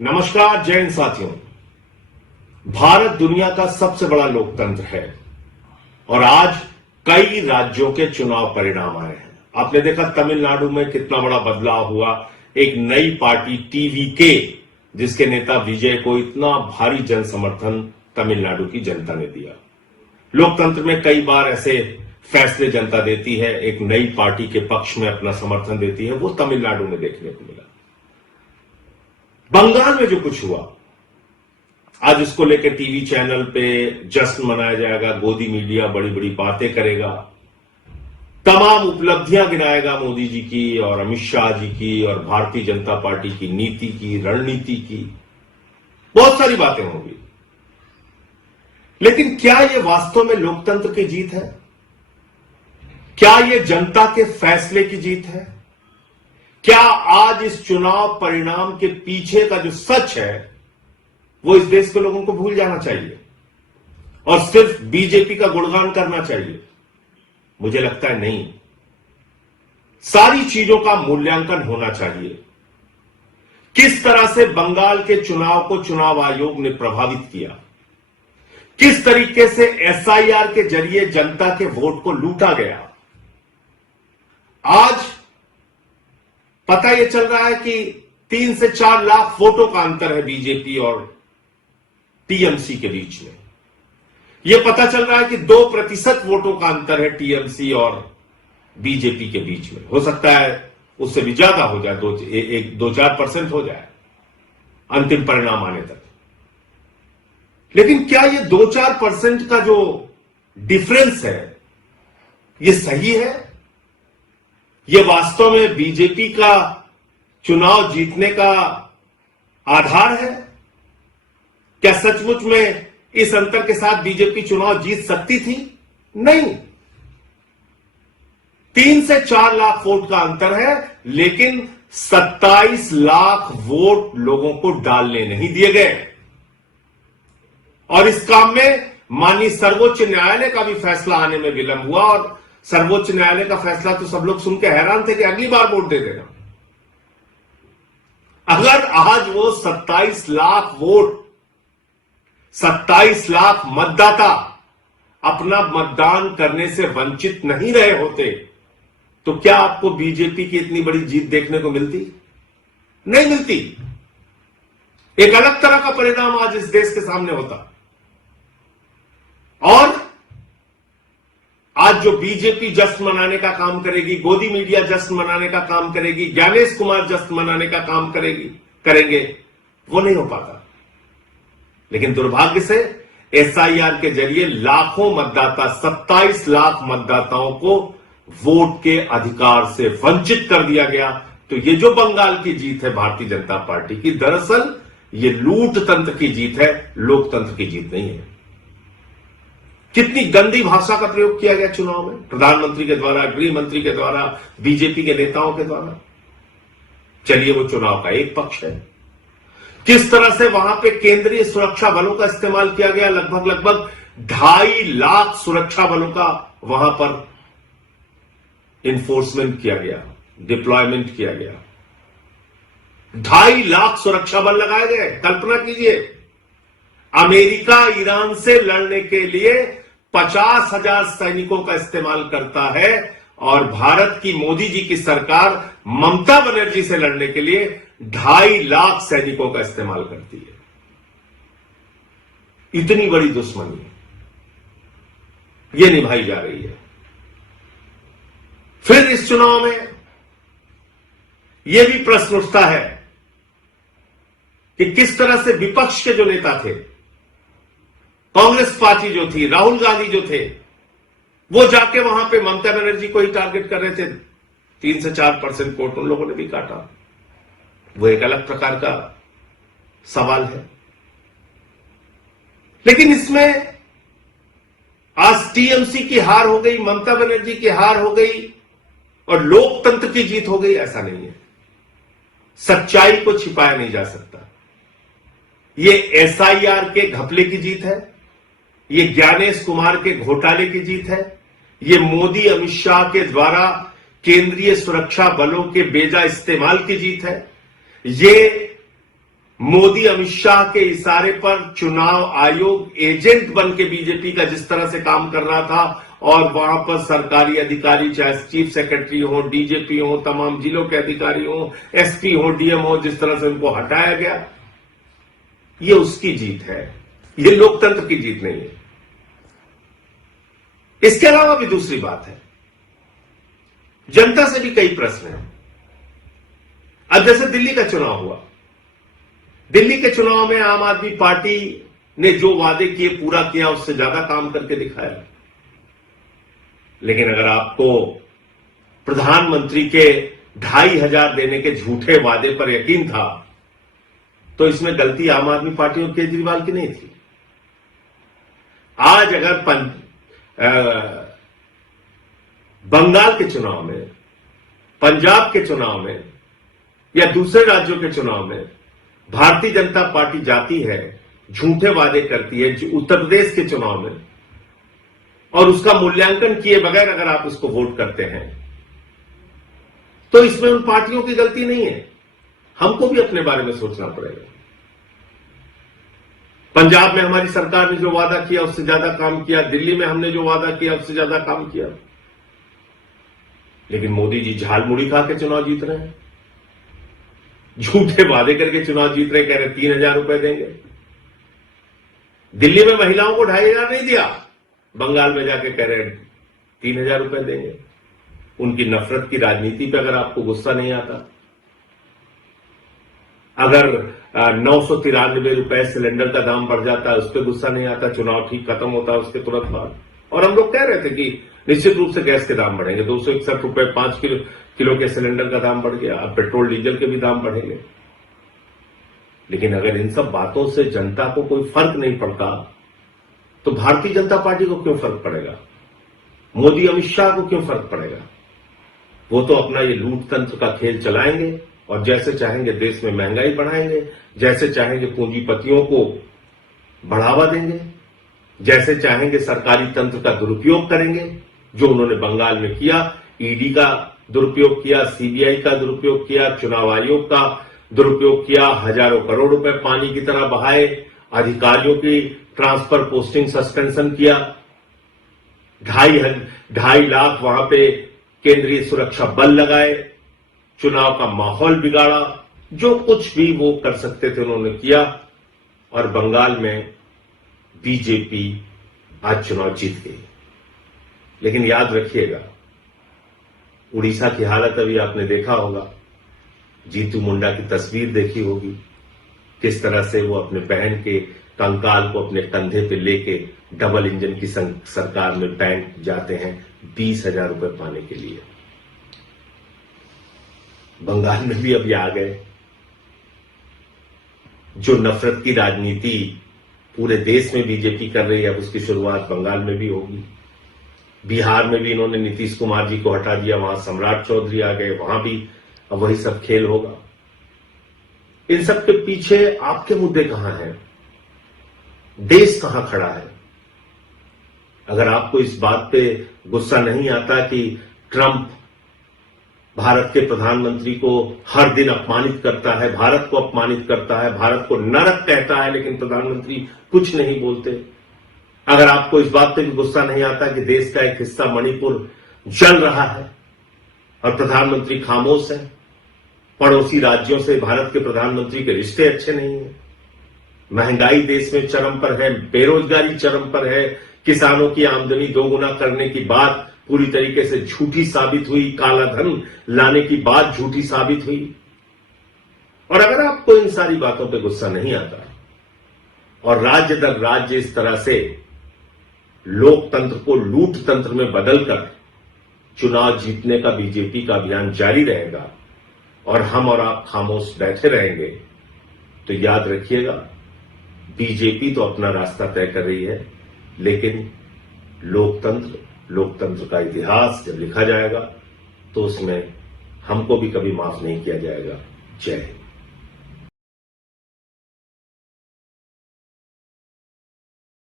नमस्कार, जय हिंद साथियों। भारत दुनिया का सबसे बड़ा लोकतंत्र है और आज कई राज्यों के चुनाव परिणाम आए हैं। आपने देखा तमिलनाडु में कितना बड़ा बदलाव हुआ। एक नई पार्टी टीवीके, जिसके नेता विजय को इतना भारी जन समर्थन तमिलनाडु की जनता ने दिया। लोकतंत्र में कई बार ऐसे फैसले जनता देती है, एक नई पार्टी के पक्ष में अपना समर्थन देती है। वो तमिलनाडु में देखने को मिला। बंगाल में जो कुछ हुआ, आज उसको लेकर टीवी चैनल पे जश्न मनाया जाएगा। गोदी मीडिया बड़ी बड़ी बातें करेगा, तमाम उपलब्धियां गिनाएगा मोदी जी की और अमित शाह जी की और भारतीय जनता पार्टी की नीति की, रणनीति की, बहुत सारी बातें होंगी। लेकिन क्या यह वास्तव में लोकतंत्र की जीत है? क्या यह जनता के फैसले की जीत है? क्या आज इस चुनाव परिणाम के पीछे का जो सच है वो इस देश के लोगों को भूल जाना चाहिए और सिर्फ बीजेपी का गुणगान करना चाहिए? मुझे लगता है नहीं। सारी चीजों का मूल्यांकन होना चाहिए। किस तरह से बंगाल के चुनाव को चुनाव आयोग ने प्रभावित किया, किस तरीके से एसआईआर के जरिए जनता के वोट को लूटा गया। आज पता यह चल रहा है कि 3 से 4 लाख वोटों का अंतर है बीजेपी और टीएमसी के बीच में। यह पता चल रहा है कि 2% वोटों का अंतर है टीएमसी और बीजेपी के बीच में। हो सकता है उससे भी ज्यादा हो जाए, 2-4% हो जाए अंतिम परिणाम आने तक। लेकिन क्या यह 2-4% का जो डिफरेंस है यह सही है? यह वास्तव में बीजेपी का चुनाव जीतने का आधार है? क्या सचमुच में इस अंतर के साथ बीजेपी चुनाव जीत सकती थी? नहीं। 3 से 4 लाख वोट का अंतर है, लेकिन 27 लाख वोट लोगों को डालने नहीं दिए गए। और इस काम में माननीय सर्वोच्च न्यायालय का भी फैसला आने में विलंब हुआ और सर्वोच्च न्यायालय का फैसला तो सब लोग सुन के हैरान थे कि अगली बार वोट दे देना। अगर आज वो 27 लाख वोट, 27 लाख मतदाता अपना मतदान करने से वंचित नहीं रहे होते तो क्या आपको बीजेपी की इतनी बड़ी जीत देखने को मिलती? नहीं मिलती। एक अलग तरह का परिणाम आज इस देश के सामने होता। और आज जो बीजेपी जश्न मनाने का काम करेगी, गोदी मीडिया जश्न मनाने का काम करेगी, ज्ञानेश कुमार जश्न मनाने का काम करेंगे, वो नहीं हो पाता। लेकिन दुर्भाग्य से एसआईआर के जरिए लाखों मतदाता, 27 लाख मतदाताओं को वोट के अधिकार से वंचित कर दिया गया। तो ये जो बंगाल की जीत है भारतीय जनता पार्टी की, दरअसल ये लूट तंत्र की जीत है, लोकतंत्र की जीत नहीं है। कितनी गंदी भाषा का प्रयोग किया गया चुनाव में, प्रधानमंत्री के द्वारा, गृह मंत्री के द्वारा, बीजेपी के नेताओं के द्वारा। चलिए, वो चुनाव का एक पक्ष है। किस तरह से वहां पे केंद्रीय सुरक्षा बलों का इस्तेमाल किया गया, लगभग 2.5 लाख सुरक्षा बलों का वहां पर इन्फोर्समेंट किया गया, डिप्लॉयमेंट किया गया। 2.5 लाख सुरक्षा बल लगाए गए। कल्पना कीजिए, अमेरिका ईरान से लड़ने के लिए 50,000 सैनिकों का इस्तेमाल करता है और भारत की मोदी जी की सरकार ममता बनर्जी से लड़ने के लिए 2.5 लाख सैनिकों का इस्तेमाल करती है। इतनी बड़ी दुश्मनी यह निभाई जा रही है। फिर इस चुनाव में यह भी प्रश्न उठता है कि किस तरह से विपक्ष के जो नेता थे, कांग्रेस पार्टी जो थी, राहुल गांधी जो थे, वो जाके वहां पे ममता बनर्जी को ही टारगेट कर रहे थे। 3 से 4% वोट उन लोगों ने भी काटा। वो एक अलग प्रकार का सवाल है। लेकिन इसमें आज टीएमसी की हार हो गई, ममता बनर्जी की हार हो गई और लोकतंत्र की जीत हो गई, ऐसा नहीं है। सच्चाई को छिपाया नहीं जा सकता। यह एसआईआर के घपले की जीत है, यह ज्ञानेश कुमार के घोटाले की जीत है, यह मोदी अमित शाह के द्वारा केंद्रीय सुरक्षा बलों के बेजा इस्तेमाल की जीत है, ये मोदी अमित शाह के इशारे पर चुनाव आयोग एजेंट बन के बीजेपी का जिस तरह से काम कर रहा था और वहां पर सरकारी अधिकारी चाहे चीफ सेक्रेटरी हो, डीजीपी हो, तमाम जिलों के अधिकारी हो, एसपी हो, डीएम हो, जिस तरह से उनको हटाया गया, ये उसकी जीत है, ये लोकतंत्र की जीत नहीं है। इसके अलावा भी दूसरी बात है, जनता से भी कई प्रश्न हैं। अब जैसे दिल्ली का चुनाव हुआ, दिल्ली के चुनाव में आम आदमी पार्टी ने जो वादे किए पूरा किया, उससे ज्यादा काम करके दिखाया। लेकिन अगर आपको प्रधानमंत्री के 2,500 देने के झूठे वादे पर यकीन था, तो इसमें गलती आम आदमी पार्टी और केजरीवाल की नहीं थी। आज अगर बंगाल के चुनाव में, पंजाब के चुनाव में या दूसरे राज्यों के चुनाव में भारतीय जनता पार्टी जाती है, झूठे वादे करती है, उत्तर प्रदेश के चुनाव में, और उसका मूल्यांकन किए बगैर अगर आप उसको वोट करते हैं, तो इसमें उन पार्टियों की गलती नहीं है। हमको भी अपने बारे में सोचना पड़ेगा। पंजाब में हमारी सरकार ने जो वादा किया उससे ज्यादा काम किया, दिल्ली में हमने जो वादा किया उससे ज्यादा काम किया, लेकिन मोदी जी झालमुड़ी खा के चुनाव जीत रहे हैं, झूठे वादे करके चुनाव जीत रहे, कह रहे 3,000 रुपए देंगे। दिल्ली में महिलाओं को 2,500 नहीं दिया, बंगाल में जाके कह रहे 3,000 रुपए देंगे। उनकी नफरत की राजनीति पे अगर आपको गुस्सा नहीं आता, अगर 993 रुपए सिलेंडर का दाम बढ़ जाता है उस पर गुस्सा नहीं आता, चुनाव ठीक खत्म होता है उसके तुरंत बाद, और हम लोग कह रहे थे कि निश्चित रूप से गैस के दाम बढ़ेंगे, 261 रुपए 5 किलो के सिलेंडर का दाम बढ़ गया, अब पेट्रोल डीजल के भी दाम बढ़ेंगे। लेकिन अगर इन सब बातों से जनता को कोई फर्क नहीं पड़ता, तो भारतीय जनता पार्टी को क्यों फर्क पड़ेगा? मोदी अमित शाह को क्यों फर्क पड़ेगा? वो तो अपना ये लूट तंत्र का खेल चलाएंगे और जैसे चाहेंगे देश में महंगाई बढ़ाएंगे, जैसे चाहेंगे पूंजीपतियों को बढ़ावा देंगे, जैसे चाहेंगे सरकारी तंत्र का दुरुपयोग करेंगे, जो उन्होंने बंगाल में किया। ईडी का दुरुपयोग किया, सीबीआई का दुरुपयोग किया, चुनाव आयोग का दुरुपयोग किया, हजारों करोड़ रुपए पानी की तरह बहाए, अधिकारियों की ट्रांसफर पोस्टिंग सस्पेंशन किया, 2.5 लाख वहां पे केंद्रीय सुरक्षा बल लगाए, चुनाव का माहौल बिगाड़ा, जो कुछ भी वो कर सकते थे उन्होंने किया, और बंगाल में बीजेपी आज चुनाव जीत गई। लेकिन याद रखिएगा, उड़ीसा की हालत अभी आपने देखा होगा, जीतू मुंडा की तस्वीर देखी होगी, किस तरह से वो अपने बहन के कंकाल को अपने कंधे पे लेके डबल इंजन की सरकार में बैंक जाते हैं 20,000 रुपए पाने के लिए। बंगाल में भी अभी आ गए। जो नफरत की राजनीति पूरे देश में बीजेपी कर रही है, अब उसकी शुरुआत बंगाल में भी होगी। बिहार में भी इन्होंने नीतीश कुमार जी को हटा दिया, वहां सम्राट चौधरी आ गए, वहां भी अब वही सब खेल होगा। इन सब के पीछे आपके मुद्दे कहां हैं? देश कहां खड़ा है? अगर आपको इस बात पे गुस्सा नहीं आता कि ट्रंप भारत के प्रधानमंत्री को हर दिन अपमानित करता है, भारत को अपमानित करता है, भारत को नरक कहता है, लेकिन प्रधानमंत्री कुछ नहीं बोलते, अगर आपको इस बात पे भी गुस्सा नहीं आता कि देश का एक हिस्सा मणिपुर जल रहा है और प्रधानमंत्री खामोश है, पड़ोसी राज्यों से भारत के प्रधानमंत्री के रिश्ते अच्छे नहीं है, महंगाई देश में चरम पर है, बेरोजगारी चरम पर है, किसानों की आमदनी दोगुना करने की बात पूरी तरीके से झूठी साबित हुई, काला धन लाने की बात झूठी साबित हुई, और अगर आपको इन सारी बातों पे गुस्सा नहीं आता और राज्य दर राज्य इस तरह से लोकतंत्र को लूट तंत्र में बदलकर चुनाव जीतने का बीजेपी का अभियान जारी रहेगा और हम और आप खामोश बैठे रहेंगे, तो याद रखिएगा, बीजेपी तो अपना रास्ता तय कर रही है, लेकिन लोकतंत्र का इतिहास जब लिखा जाएगा तो उसमें हमको भी कभी माफ नहीं किया जाएगा। जय हिंद।